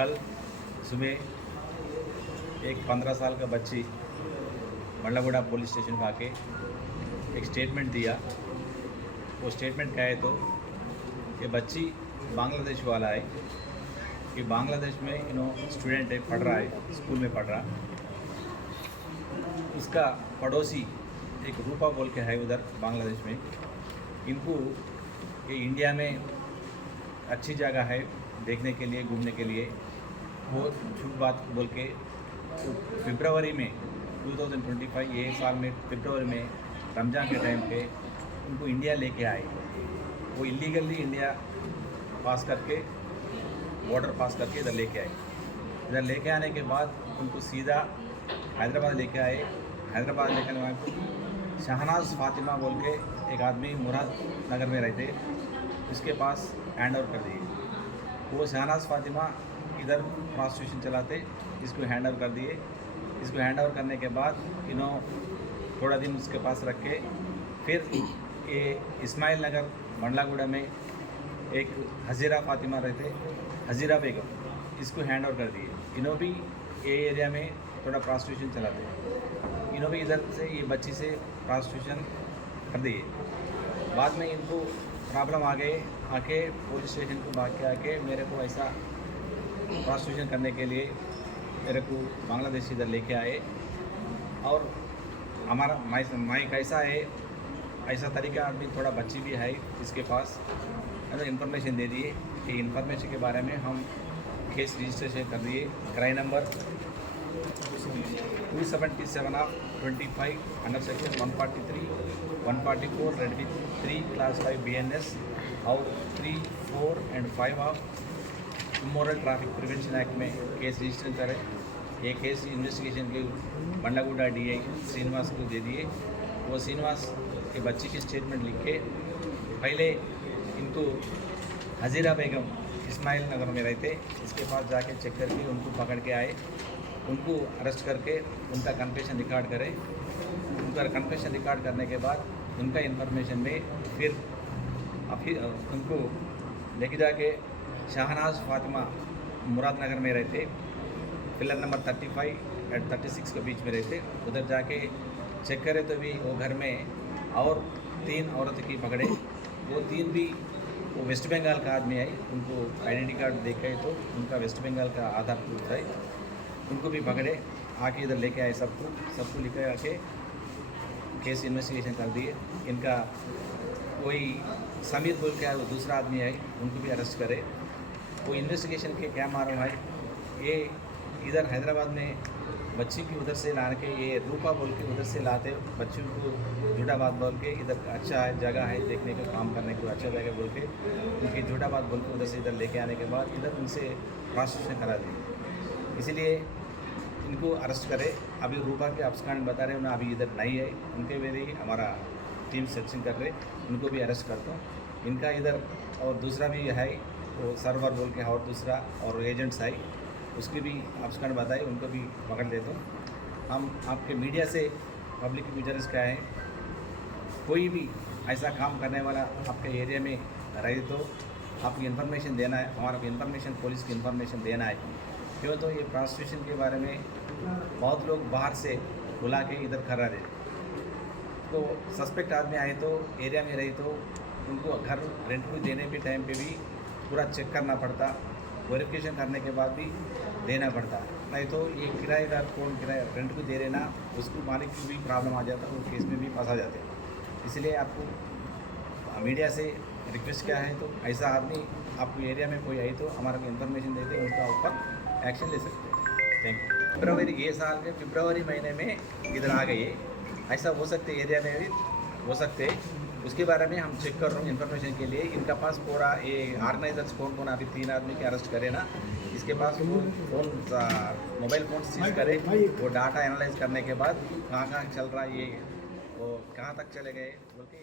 कल सुबह एक 15 साल का बच्ची मंडलागुड़ा पुलिस स्टेशन पर आके एक स्टेटमेंट दिया। वो स्टेटमेंट क्या है तो ये बच्ची बांग्लादेश वाला है कि बांग्लादेश में स्टूडेंट है, पढ़ रहा है, स्कूल में पढ़ रहा। उसका पड़ोसी एक रूपा बोल के है उधर बांग्लादेश में। इनको ये इंडिया में अच्छी जगह है देखने के लिए, घूमने के लिए। वो झूठ बात बोल के फरवरी में 2025 ये साल में फरवरी में रमज़ान के टाइम पे उनको इंडिया लेके आए। वो इलीगली इंडिया पास करके, बॉर्डर पास करके इधर लेके आए। इधर लेके आने के बाद उनको सीधा हैदराबाद लेके आए। हैदराबाद लेकर वहाँ शहनाज फातिमा बोल के एक आदमी मुराद नगर में रहते, उसके पास हैंड ओवर कर दिए। वो शहनाज फातिमा इधर प्रोस्टिट्यूशन चलाते, इसको हैंड ओवर कर दिए। इसको हैंड ओवर करने के बाद थोड़ा दिन उसके पास रख के फिर ये इस्माइल नगर मंडलागुड़ा में एक हजीरा फातिमा रहते, हजीरा बेगम, इसको हैंड ओवर कर दिए। इन्हों भी ये एरिया में थोड़ा प्रोस्टिट्यूशन चलाते। इन्हों भी इधर से ये बच्ची से प्रोस्टिट्यूशन कर दिए। बाद में इनको प्रॉब्लम आ गए, आके पुलिस स्टेशन को भाग के आके मेरे को ऐसा प्रोस्टिट्यूशन करने के लिए मेरे को बांग्लादेश इधर लेके आए। और हमारा माई कैसा है, ऐसा तरीका आदमी थोड़ा बच्ची भी है इसके पास, इन्फॉर्मेशन दे दिए कि इन्फॉर्मेशन के बारे में हम केस रजिस्ट्रेशन कर दिए। Crime number 277/25 under section 143, 144 red with 3 class 5 BNS और 3, 4 and 5 of immoral traffic prevention act में केस रजिस्टर करें। ये केस इन्वेस्टिगेशन के मंडलागुड़ा DI श्रीनिवास को दे दिए। वो श्रीनिवास के बच्ची की स्टेटमेंट लिख के पहले इनको हजीरा बेगम इस्माइल नगर में रहते, इसके पास जाके चेक करके उनको पकड़ के आए। उनको अरेस्ट करके उनका कन्फेशन रिकॉर्ड करें। उनका कन्फेशन रिकॉर्ड करने के बाद उनका इन्फॉर्मेशन में फिर उनको लेके जाके शहनाज फातिमा मुरादनगर में रहते, पिलर नंबर 35 और 36 के बीच में रहते। उधर जाके चेक करे तो भी वो घर में और 3 औरत की पकड़े। वो 3 भी वो वेस्ट बंगाल का आदमी है। उनको आइडेंटिटी कार्ड देखे तो उनका वेस्ट बंगाल का आधार प्रूफ है। उनको भी पकड़े, आके इधर लेके आए। सबको लेकर आके केस इन्वेस्टिगेशन कर दिए। इनका कोई समीर बोल के वो दूसरा आदमी है, उनको भी अरेस्ट करे। वो इन्वेस्टिगेशन के क्या मालूम है, ये इधर हैदराबाद में बच्ची की उधर से ला के ये रूपा बोल के उधर से लाते, बच्चों को झूठा बात बोल के इधर अच्छा है जगह है देखने का, काम करने को अच्छा जगह बोल के उनकी झूठा बात बोल के उधर से इधर लेके आने के बाद इधर उनसे प्रोस्टिट्यूशन करा दी। इसीलिए इनको अरेस्ट करे। अभी रूपा के अब्सकॉन्ड बता रहे हैं, उन्हें अभी इधर नहीं है। उनके मेरी हमारा टीम सर्चिंग कर रहे, उनको भी अरेस्ट करता हूँ। इनका इधर और दूसरा भी है, वो सर्वर बोल के और दूसरा और एजेंट्स है, उसकी भी अब्सकॉन्ड बताए, उनको भी पकड़ लेता हूँ। हम आपके मीडिया से पब्लिक की गुजारिश क्या है, कोई भी ऐसा काम करने वाला आपके एरिया में रहे तो आपकी इन्फॉर्मेशन देना है। हमारा इन्फॉर्मेशन पुलिस की इन्फॉर्मेशन देना है। क्यों तो ये प्रोस्टिट्यूशन के बारे में बहुत लोग बाहर से बुला के इधर करा रहे, तो सस्पेक्ट आदमी आए तो एरिया में रहे तो उनको घर रेंट को देने के टाइम पे भी पूरा चेक करना पड़ता, वेरिफिकेशन करने के बाद भी देना पड़ता। नहीं तो ये किराएदार कौन किराया रेंट को दे रहे ना, उसको मालिक को भी प्रॉब्लम आ जाता, वो केस में भी फंसा जाते। इसलिए आपको मीडिया से रिक्वेस्ट क्या है, तो ऐसा आदमी आपको एरिया में कोई आए तो हमारा इन्फॉर्मेशन देते, उसका ऊपर एक्शन ले सकते हैं। Thank you. फरवरी ये साल के फरवरी महीने में इधर आ गए, ऐसा हो सकते एरिया में भी हो सकते, उसके बारे में हम चेक कर रहे हैं इन्फॉर्मेशन के लिए। इनका पास पूरा ये ऑर्गेनाइजर्स कौन अभी 3 आदमी के अरेस्ट करे ना, इसके पास फ़ोन मोबाइल फ़ोन सीज करे, वो डाटा एनालाइज करने के बाद कहाँ चल रहा है ये, वो कहाँ तक चले गए बोल के